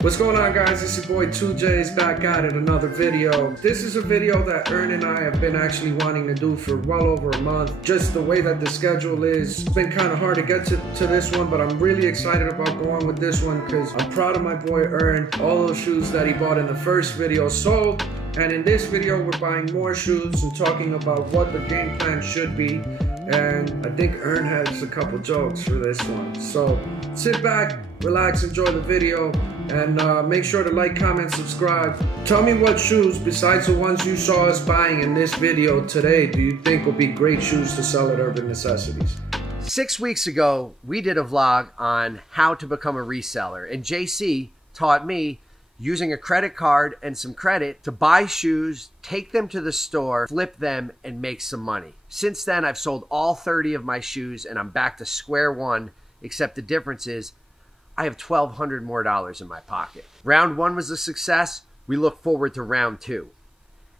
What's going on, guys? It's your boy 2J's back at it, another video. This is a video that Ern and I have been actually wanting to do for well over a month. Just the way that the schedule is, it's been kind of hard to get to this one, but I'm really excited about going with this one because I'm proud of my boy Ern. All those shoes that he bought in the first video sold, and in this video we're buying more shoes and talking about what the game plan should be. And I think Ern has a couple jokes for this one. So sit back, relax, enjoy the video, and make sure to like, comment, subscribe. Tell me what shoes, besides the ones you saw us buying in this video today, do you think will be great shoes to sell at Urban Necessities? 6 weeks ago, we did a vlog on how to become a reseller, and JC taught me using a credit card and some credit to buy shoes, take them to the store, flip them, and make some money. Since then, I've sold all 30 of my shoes and I'm back to square one, except the difference is I have $1,200 more in my pocket. Round one was a success. We look forward to round two.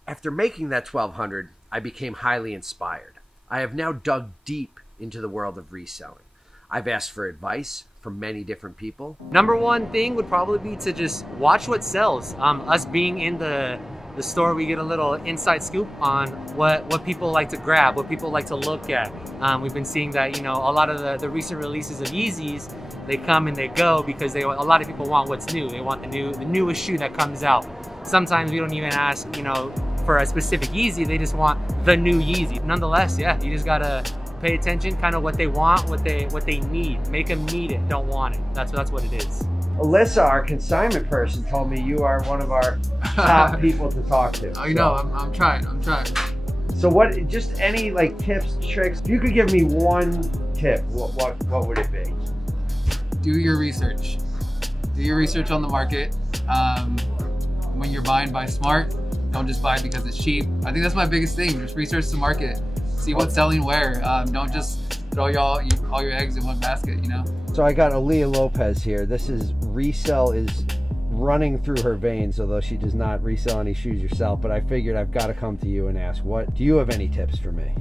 After making that $1,200, I became highly inspired. I have now dug deep into the world of reselling. I've asked for advice from many different people. Number one thing would probably be to just watch what sells. Us being in the store, we get a little inside scoop on what people like to grab, what people like to look at. We've been seeing that, you know, a lot of the recent releases of Yeezys, they come and they go because a lot of people want what's new. They want the newest shoe that comes out. Sometimes we don't even ask, you know, for a specific Yeezy, they just want the new Yeezy. Nonetheless, yeah, you just gotta pay attention, kind of what they want, what they need. Make them need it, don't want it. That's what it is. Alyssa, our consignment person, told me you are one of our top people to talk to. Oh, you know, I'm trying. So what, just any like tips, tricks? If you could give me one tip, what would it be? Do your research. Do your research on the market. When you're buying, buy smart. Don't just buy because it's cheap. I think that's my biggest thing. Just research the market. See what's selling where. Don't just throw all your eggs in one basket, you know? So I got Aaliyah Lopez here. This is resell is running through her veins, although she does not resell any shoes herself, but I figured I've got to come to you and ask, do you have any tips for me?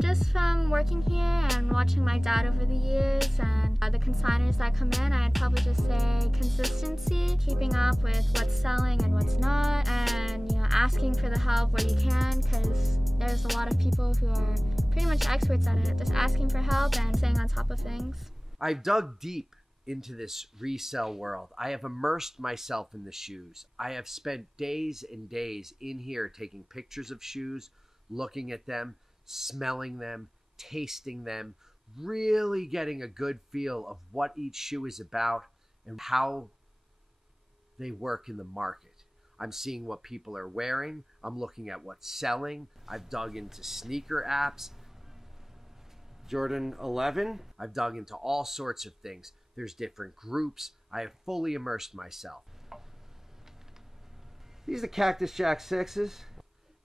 Just from working here and watching my dad over the years and the consigners that come in, I'd probably just say consistency, keeping up with what's selling and what's not, and you know, asking for the help where you can, because there's a lot of people who are pretty much experts at it. Just asking for help and staying on top of things. I've dug deep into this resell world. I have immersed myself in the shoes. I have spent days and days in here taking pictures of shoes, looking at them, smelling them, tasting them, really getting a good feel of what each shoe is about and how they work in the market. I'm seeing what people are wearing. I'm looking at what's selling. I've dug into sneaker apps. Jordan 11. I've dug into all sorts of things. There's different groups. I have fully immersed myself. These are the Cactus Jack 6s.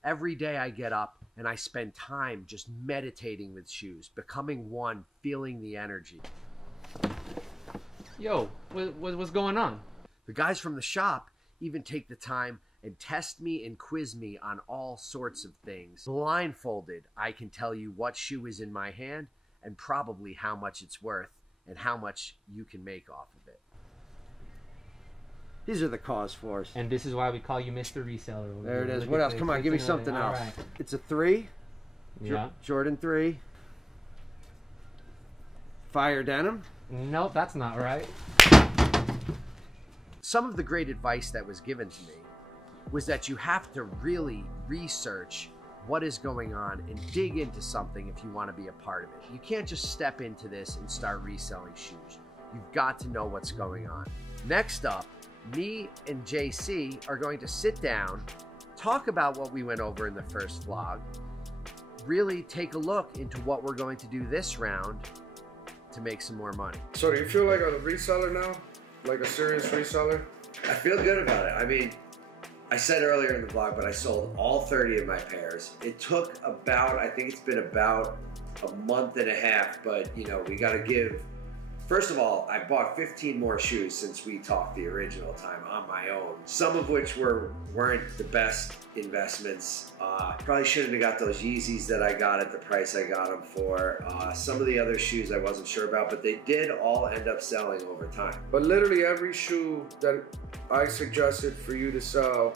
Every day I get up and I spend time just meditating with shoes, becoming one, feeling the energy. Yo, what's going on? The guys from the shop even take the time and test me and quiz me on all sorts of things. Blindfolded, I can tell you what shoe is in my hand and probably how much it's worth and how much you can make off of it. These are the cause fours. And this is why we call you Mr. Reseller. There it is. What else? Come on, give me something else. Right. It's a 3. Yeah. Jordan 3. Fire denim. Nope, that's not right. Some of the great advice that was given to me was that you have to really research what is going on and dig into something if you want to be a part of it. You can't just step into this and start reselling shoes. You've got to know what's going on. Next up, me and JC are going to sit down, talk about what we went over in the first vlog, really take a look into what we're going to do this round to make some more money. So do you feel like a reseller now? Like a serious reseller? I feel good about it. I mean, I said earlier in the vlog, but I sold all 30 of my pairs. It took about, I think it's been about a month and a half, but you know, we got to give First of all, I bought 15 more shoes since we talked the original time on my own. Some of which weren't the best investments. Probably shouldn't have got those Yeezys that I got at the price I got them for. Some of the other shoes I wasn't sure about, but they did all end up selling over time. But literally every shoe that I suggested for you to sell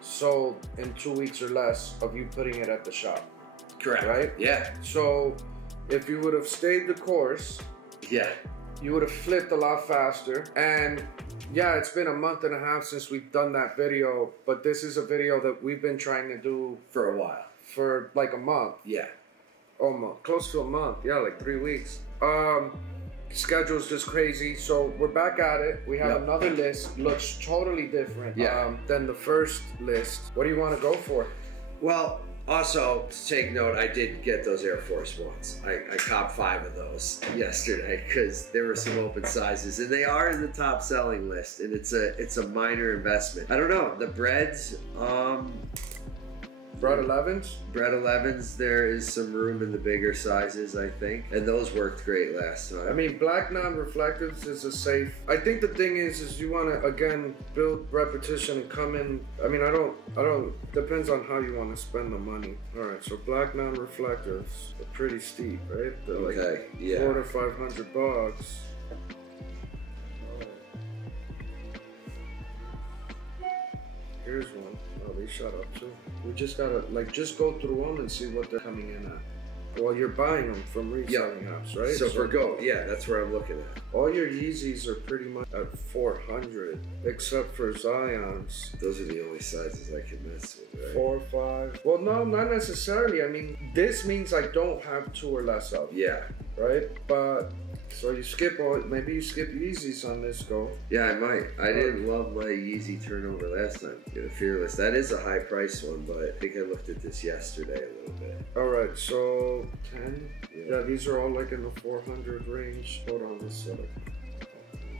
sold in 2 weeks or less of you putting it at the shop. Correct. Right? Yeah. So if you would have stayed the course, yeah, you would have flipped a lot faster. And yeah, it's been a month and a half since we've done that video, but this is a video that we've been trying to do for a while. For like a month. Yeah. Almost close to a month. Yeah, like 3 weeks. Schedule's just crazy, so we're back at it. We have another list, looks totally different than the first list. What do you want to go for? Well, also, to take note, I did get those Air Force Ones. I copped 5 of those yesterday because there were some open sizes, and they are in the top selling list, and it's a minor investment. I don't know, the breads, Bread 11s? Bread 11s, there is some room in the bigger sizes, I think. And those worked great last time. I mean, black non-reflectives is a safe. I think the thing is you want to, again, build repetition and come in. I mean, I don't, depends on how you want to spend the money. All right, so black non-reflectives are pretty steep, right? They're like $400 to $500. Here's one. Oh, they shut up too. We just gotta just go through them and see what they're coming in at. Well, you're buying them from reselling apps, right? So for Go, that's where I'm looking at. All your Yeezys are pretty much at 400, except for Zions. Those are the only sizes I can mess with, right? 4 or 5. Well, no, not necessarily. I mean, this means I don't have 2 or less of them. Yeah. Right? But so you skip maybe you skip Yeezys on this Go. Yeah, I might. I didn't love my Yeezy turnover last time. The Fearless. That is a high price one, but I think I looked at this yesterday a little bit. All right, so 10. Yeah, these are all like in the 400 range. Hold on a second.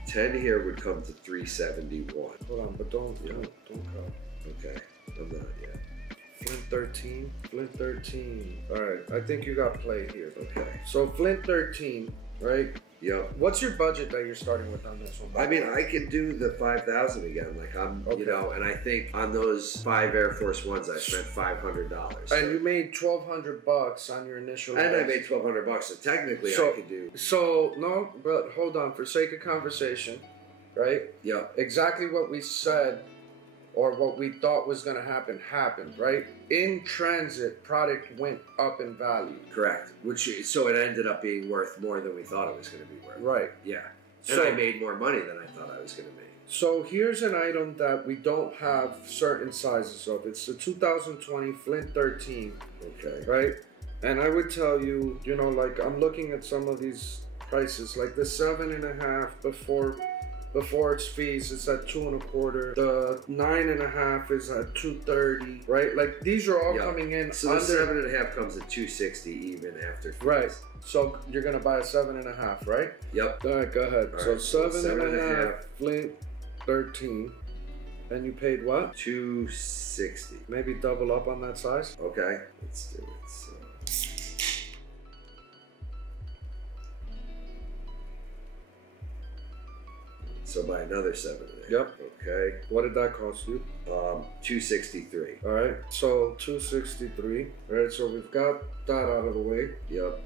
10 here would come to 371. Hold on, but don't cut. Okay, I'm not yet. Flint 13. Flint 13. All right, I think you got play here. Okay. So Flint 13, right? Yeah. What's your budget that you're starting with on this one? I mean, I could do the 5,000 again. Like you know, and I think on those 5 Air Force Ones, I spent $500. And you made $1,200 on your initial. And I made $1,200. So technically, I could do. So no, but hold on. For sake of conversation, right? Yeah. Exactly what we said, or what we thought was going to happen, happened, right? In transit, product went up in value. Correct. So it ended up being worth more than we thought it was going to be worth. Right. Yeah. And I made more money than I thought I was going to make. So here's an item that we don't have certain sizes of. It's the 2020 Flint 13. Okay. Right? And I would tell you, you know, like I'm looking at some of these prices, like the 7.5 before its fees, it's at 2.25. The 9.5 is at 230, right? Like these are all coming in. So the 7.5 comes at 260 even after fees. Right. So you're gonna buy a 7.5, right? Yep. All right, go ahead. All so right, 7.5 Flint 13, and you paid what? 260. Maybe double up on that size. Okay, let's do it. So. So by another 7.5. Yep. Okay. What did that cost you? 263. All right. So 263. All right. So we've got that out of the way. Yep.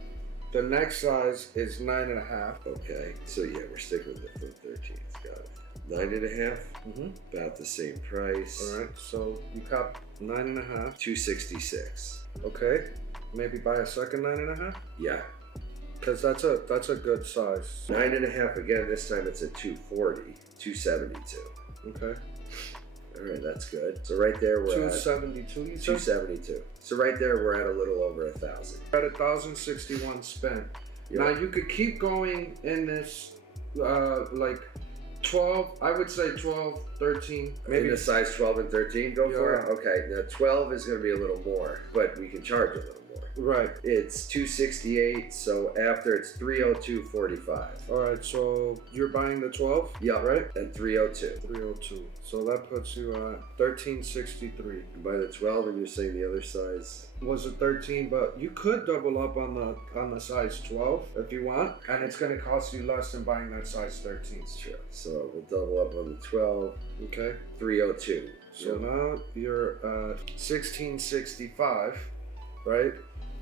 The next size is 9.5. Okay. So yeah, we're sticking with the Flint 13. Got it. 9.5. Mm-hmm. About the same price. All right. So you cop 9.5. 266. Okay. Maybe buy a second 9.5. Yeah. Because that's a good size. 9.5 again. This time it's at 240. 272. Okay. All right, that's good. So right there we're 272. You said 272. So right there we're at a little over 1,000. At 1,061 spent. Yep. Now you could keep going in this, like 12. I would say 12, 13, maybe in the size 12 and 13. Go for Yeah. it. Okay. Now 12 is going to be a little more, but we can charge a little more. Right. It's 268, so after it's 302.45. All right, so you're buying the 12? Yeah, Right? at 302. 302. So that puts you at 1363. You buy the 12 and you're saying the other size. Was it 13? But you could double up on the size 12 if you want, and it's going to cost you less than buying that size 13. Sure. So we'll double up on the 12. Okay. 302. So now you're at 1665, right?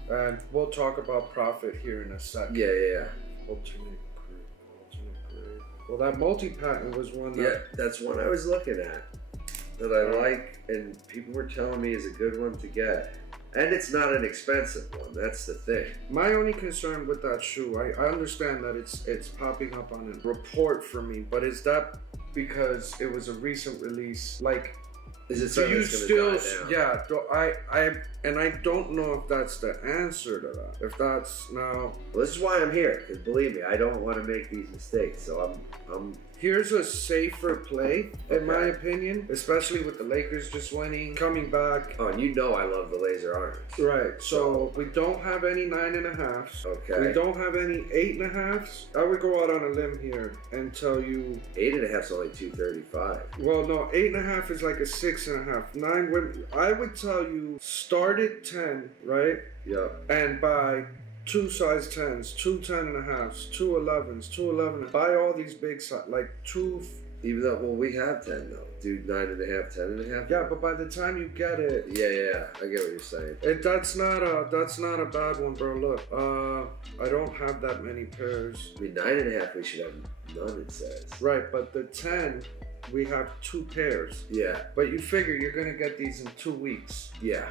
And we'll talk about profit here in a second. Yeah. Alternate grade. Well, that multi-patent was one that... Yeah, that's one I was looking at that I like, and people were telling me is a good one to get. And it's not an expensive one, that's the thing. My only concern with that shoe, I understand that it's popping up on a report for me, but is that because it was a recent release? Like, Is it do something you that's still? gonna die down? Yeah. I don't know if that's the answer to that. If that's now. Well, this is why I'm here, because believe me, I don't want to make these mistakes. So I'm Here's a safer play, in my Okay. opinion, especially with the Lakers just winning, coming back. Oh, and you know I love the laser orange. Right, so we don't have any 9.5s. Okay. We don't have any 8.5s. I would go out on a limb here and tell you. 8.5's only 235. Well, no, 8.5 is like a 6.5. 9 women. I would tell you start at 10, right? Yep. And buy 2 size 10s, 2 10.5s, 2 11s, 2 11. Buy all these big size, like 2. Even though, well, we have 10 though. Dude, 9.5, 10.5. Yeah, but by the time you get it, Yeah. I get what you're saying. that's not a bad one, bro. Look, I don't have that many pairs. I mean, 9.5, we should have none, it says. Right, but the 10, we have 2 pairs. Yeah. But you figure you're gonna get these in 2 weeks. Yeah.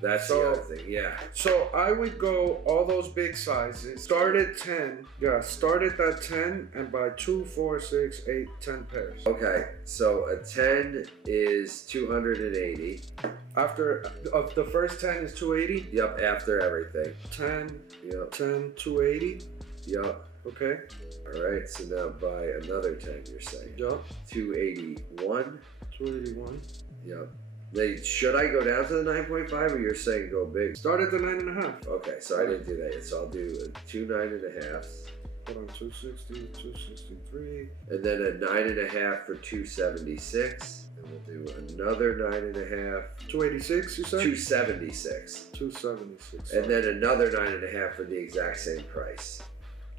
That's So- the other thing. Yeah. So I would go all those big sizes. Start at 10. Yeah, start at that 10 and buy 2, 4, 6, 8, 10 pairs. Okay, so a 10 is 280. After of the first 10 is 280. Yep, after everything. 10, Yep, 10, 280. yep. Okay. All right, so now buy another 10, you're saying. Yup. 281. 281. Yep. Now, should I go down to the 9.5 or you're saying go big? Start at the 9.5. Okay, so I didn't do that yet. So I'll do 2 9.5s. Hold on, 260, 263. And then a 9.5 for 276. And we'll do another 9.5. 286, you said? 276. 276. And then another 9.5 for the exact same price.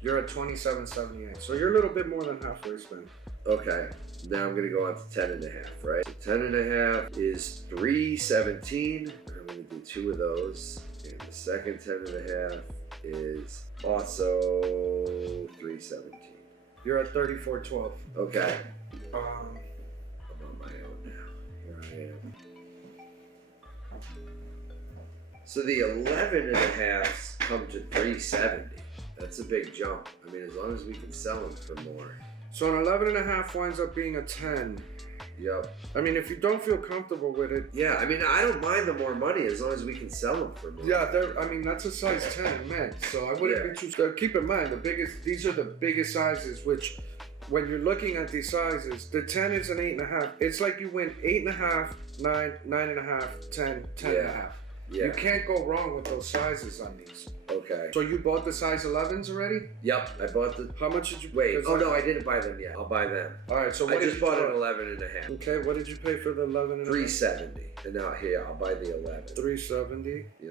You're at 27.78. So you're a little bit more than halfway spent. Okay, now I'm gonna go on to 10.5, right? So 10.5 is 317. I'm gonna do 2 of those. And the second 10.5 is also 317. You're at 34.12. Okay, Um, I'm on my own now. Here I am. So the 11.5s come to 370. That's a big jump. I mean, as long as we can sell them for more. so an 11.5 winds up being a 10. Yep. I mean, if you don't feel comfortable with it, Yeah, I mean, I don't mind the more money as long as we can sell them for more. yeah, I mean, that's a size 10 in men. So I wouldn't be too. Keep in mind, these are the biggest sizes, which when you're looking at these sizes, the 10 is an 8.5. It's like you win 8.5, 9, 9.5, 10, 10.5. Yeah. You can't go wrong with those sizes on these. Okay. So you bought the size 11s already? Yep, I bought the. How much did you Wait, because oh no, I didn't buy them yet. I'll buy them. All right, so what I did just you bought buy? an 11.5. Okay, what did you pay for the 11 and 370. And now here, I'll buy the 11. 370. The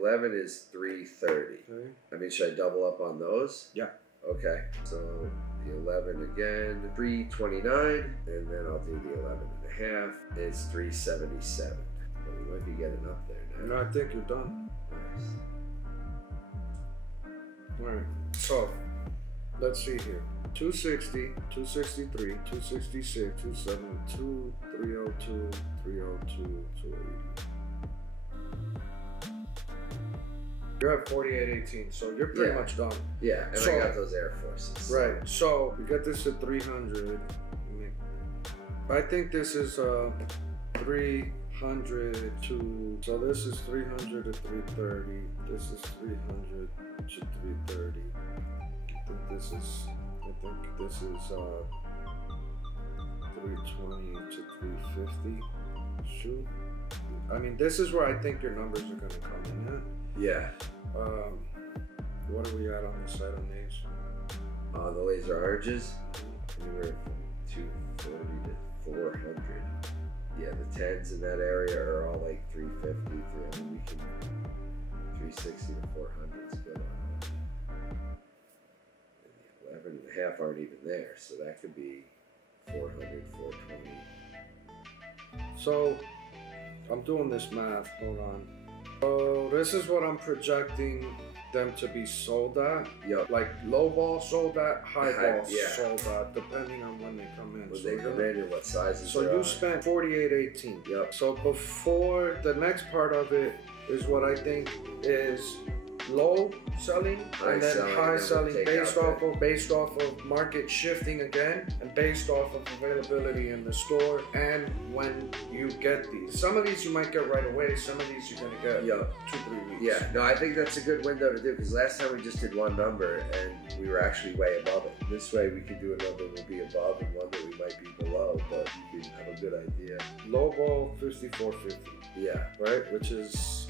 11 is 330. Okay. I mean, should I double up on those? Yeah. Okay, so the 11 again, 329, and then I'll do the 11.5. It's 377. Well, we might be getting up there now. No, I think you're done. Nice. All right. So let's see here. 260, 263, 266, 272, 302, 302, 280. You're at 48.18, so you're pretty much done. Yeah, and So- I got those Air Forces. Right. So we get this at 300. I think this is 300 to. So this is 300 to 330. This is 300 to 330. I think this is 320 to 350. Shoot. I mean, this is where I think your numbers are going to come in at. Yeah. What are we at on the side on these? The laser oranges, anywhere from 240 to 400. Yeah, the 10s in that area are all like 350, 300. We can 360 to 400 is good on them. And the 11 and a half aren't even there, so that could be 400, 420. So I'm doing this math. Hold on. So this is what I'm projecting them to be sold at. Yep. Like low ball sold at, high ball yeah. sold at, depending on when they come in. When they come in and what sizes. So you spent 48.18. Yep. So before the next part of it is what I think is low selling and then high selling based off of market shifting again and based off of availability in the store and when you get these. Some of these you might get right away, some of these you're gonna get 2-3 weeks. Yeah, no, I think that's a good window to do because last time we just did one number and we were actually way above it. This way we could do a number we'll be above and one that we might be below, but you can have a good idea. Low ball 54.50. Yeah. Right, which is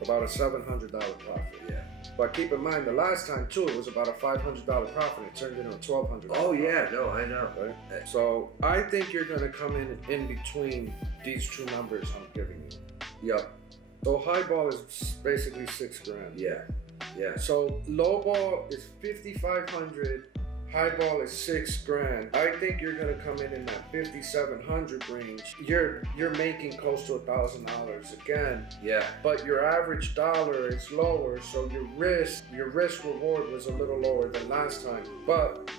about a $700 profit. Yeah. But keep in mind, the last time too, it was about a $500 profit. It turned into a $1,200. Oh yeah, no, I know. Right? So I think you're gonna come in between these two numbers I'm giving you. Yep. So high ball is basically $6,000. Yeah. Yeah. So low ball is 5,500. High ball is $6,000. I think you're gonna come in that 5,700 range. You're making close to $1,000 again. Yeah. But your average dollar is lower, so your risk reward was a little lower than last time. But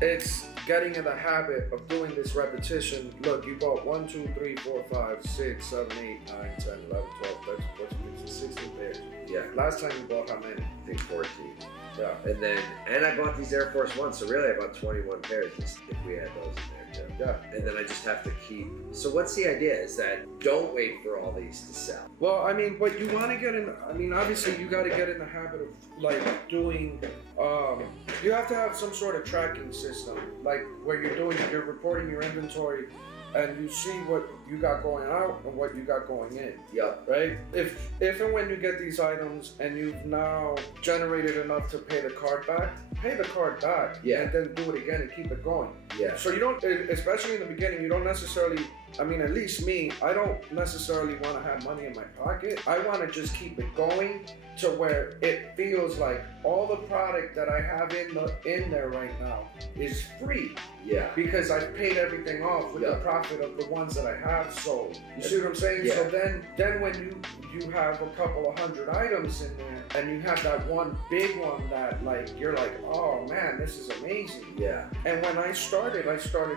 it's getting in the habit of doing this repetition. Look, you bought 1, 2, 3, 4, 5, 6, 7, 8, 9, 10, 11, 12, 13, 14, 15, 16 pairs. Yeah. Last time you bought how many? I think 14. Yeah. And I bought these Air Force Ones, so really I bought 21 pairs if we had those in there too. Yeah. And then I just have to keep. So what's the idea? Is that don't wait for all these to sell. Well, I mean, but you want to get in. I mean, obviously, you got to get in the habit of like doing. You have to have some sort of tracking system, like where you're reporting your inventory, and you see what you got going out and what you got going in. Yep. Right? If and when you get these items and you've now generated enough to pay the card back, pay the card back. Yeah. And then do it again and keep it going. Yeah. So you don't, especially in the beginning, you don't necessarily, I mean, at least me, I don't necessarily want to have money in my pocket. I want to just keep it going to where it feels like all the product that I have in there right now is free. Yeah. Because I've paid everything off with the profit of the ones that I have sold. You see what I'm saying? Yeah. So then when you have a couple of hundred items in there and you have that one big one that like you're like, oh man, this is amazing. Yeah. And when I started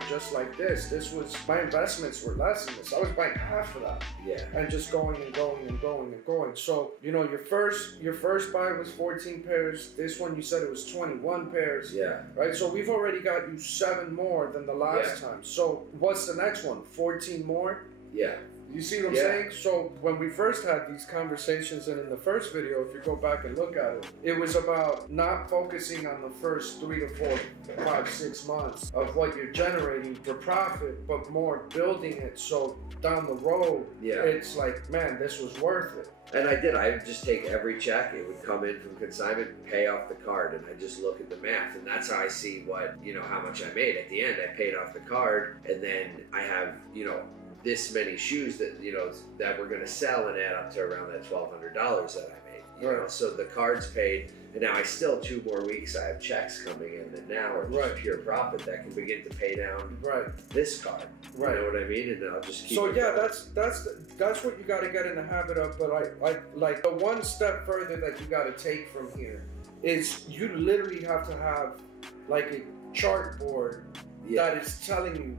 just like this. This was, my investments were less than this. I was buying half of that. Yeah. And just going and going and going and going. So, you know, your first buy was 14 pairs. This one you said it was 21 pairs. Yeah. Right? So we've already got you 7 more than the last time. So what's the next one? 14 more? Yeah. You see what I'm saying? So when we first had these conversations and in the first video, if you go back and look at it, it was about not focusing on the first 3 to 4, 5, 6 months of what you're generating for profit, but more building it so down the road, it's like, man, this was worth it. And I did. I would just take every check. It would come in from consignment, pay off the card, and I just look at the math. And that's how I see how much I made. At the end, I paid off the card, and then I have, this many shoes that that we're going to sell and add up to around that $1,200 that I made. You know? So the card's paid, and now I still 2 more weeks. I have checks coming in that now are just pure profit that can begin to pay down this card. You know what I mean? And I'll just keep. So it that's what you got to get in the habit of. But I like the one step further that you got to take from here is you literally have to have like a chart board that is telling you,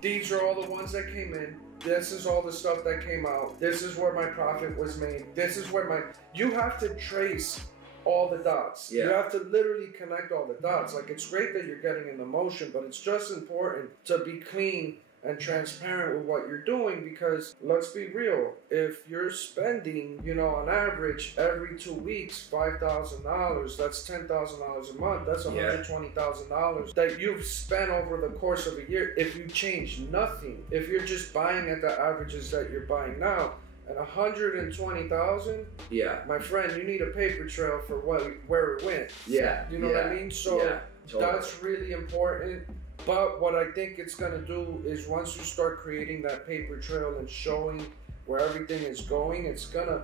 these are all the ones that came in. This is all the stuff that came out. This is where my profit was made. This is where you have to trace all the dots. You have to literally connect all the dots. Like, it's great that you're getting in the motion, but it's just important to be clean and transparent with what you're doing, because let's be real, if you're spending, on average every 2 weeks $5,000, that's $10,000 a month, that's $120,000 that you've spent over the course of a year. If you change nothing, if you're just buying at the averages that you're buying now, and 120,000. Yeah. My friend, you need a paper trail for where it went. Yeah. You know what I mean? So totally. that's really important. But what I think it's gonna do is once you start creating that paper trail and showing where everything is going, it's gonna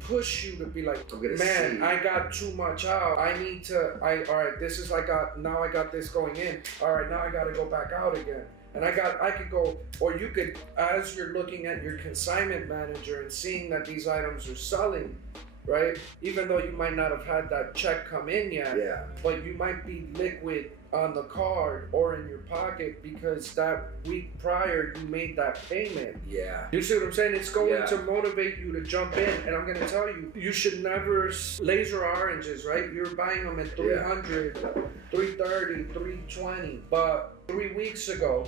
push you to be like, man, I got too much out. I need to, all right, this is now I got this going in. All right, now I got to go back out again. And I could go, or you could, as you're looking at your consignment manager and seeing that these items are selling, right? Even though you might not have had that check come in yet, but you might be liquid on the card or in your pocket because that week prior you made that payment. Yeah. You see what I'm saying? It's going to motivate you to jump in. And I'm going to tell you, you should never laser oranges, right? You're buying them at 300, 330, 320. But 3 weeks ago,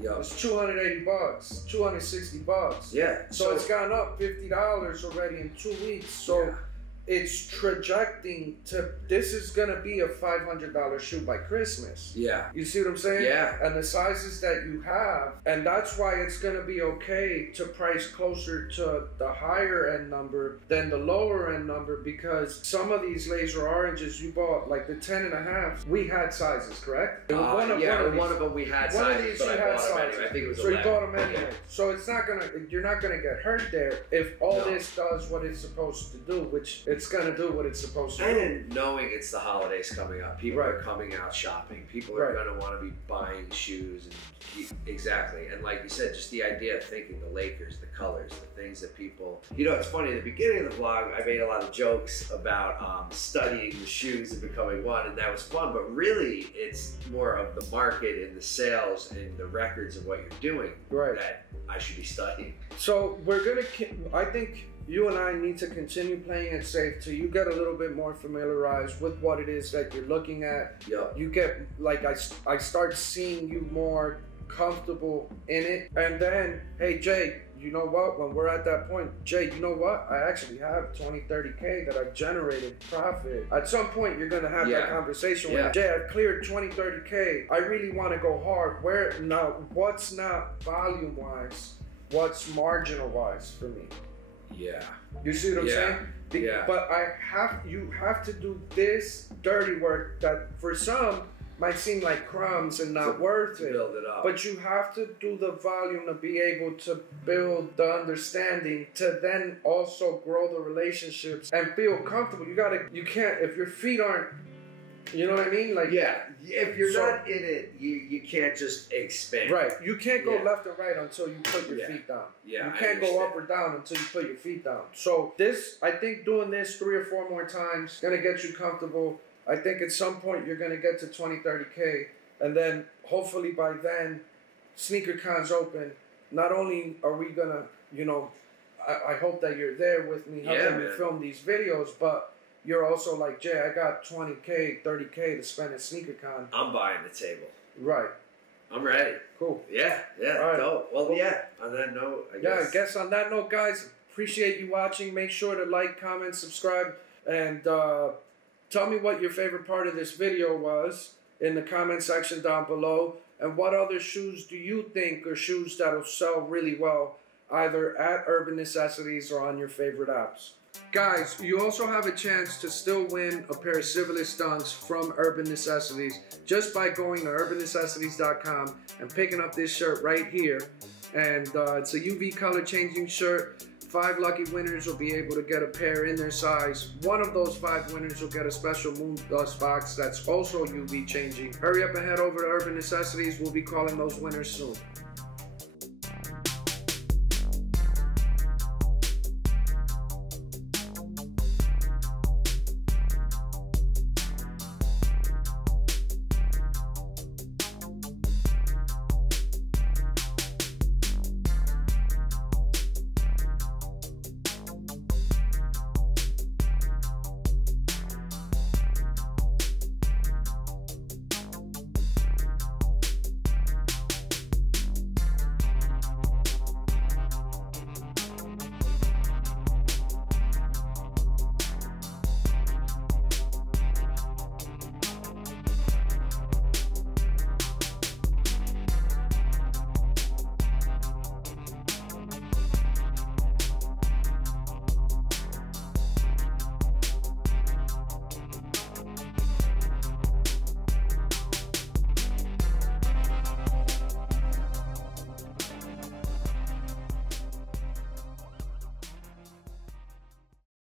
it's 280 bucks, 260 bucks. Yeah. So it's gone up $50 already in 2 weeks. So it's trajecting to, this is gonna be a $500 shoe by Christmas. Yeah. You see what I'm saying? Yeah. And the sizes that you have, and that's why it's gonna be okay to price closer to the higher end number than the lower end number, because some of these laser oranges you bought, like the 10.5, we had sizes, correct? One of them we had one sizes, of these but you I had bought them sizes. anyway. I think it was so 11. you bought them anyway. So it's not gonna, you're not gonna get hurt there if all this does what it's supposed to do, which it's gonna do what it's supposed to do. And knowing it's the holidays coming up, people are coming out shopping. People are going to want to be buying shoes. And exactly. And like you said, just the idea of thinking the Lakers, the colors, the things that people... You know, it's funny, in the beginning of the vlog, I made a lot of jokes about studying the shoes and becoming one, and that was fun. But really, it's more of the market and the sales and the records of what you're doing that I should be studying. So we're going to... I think... You and I need to continue playing it safe till you get a little bit more familiarized with what it is that you're looking at. Yep. You get, like, I start seeing you more comfortable in it. And then, hey, Jay, you know what? When we're at that point, Jay, you know what? I actually have 20, 30K that I've generated profit. At some point, you're going to have that conversation with Jay, I've cleared 20, 30K. I really want to go hard. What's not volume-wise? What's marginal-wise for me? Yeah. You see what I'm saying? But you have to do this dirty work that for some might seem like crumbs and not worth it. Build it up. But you have to do the volume to be able to build the understanding to then also grow the relationships and feel comfortable. You can't, if your feet aren't, you know what I mean? Like, if you're not in it, you can't just expand. Right. You can't go left or right until you put your feet down. Yeah, you can't go up or down until you put your feet down. So I think doing this 3 or 4 more times is going to get you comfortable. I think at some point you're going to get to 20, 30K. And then hopefully by then, SneakerCon's open. Not only are we going to, you know, I hope that you're there with me helping me film these videos, but you're also like, Jay, I got 20K, 30K to spend at SneakerCon. I'm buying the table. Right. I'm ready. Cool. Yeah, right. Dope. Well, on that note, I guess. Yeah, I guess on that note, guys, appreciate you watching. Make sure to like, comment, subscribe, and tell me what your favorite part of this video was in the comment section down below. And what other shoes do you think are shoes that'll sell really well, either at Urban Necessities or on your favorite apps? Guys, you also have a chance to still win a pair of Civilist Dunks from Urban Necessities just by going to urbannecessities.com and picking up this shirt right here. And it's a UV color changing shirt. 5 lucky winners will be able to get a pair in their size. One of those 5 winners will get a special Moon Dust box that's also UV changing. Hurry up and head over to Urban Necessities. We'll be calling those winners soon.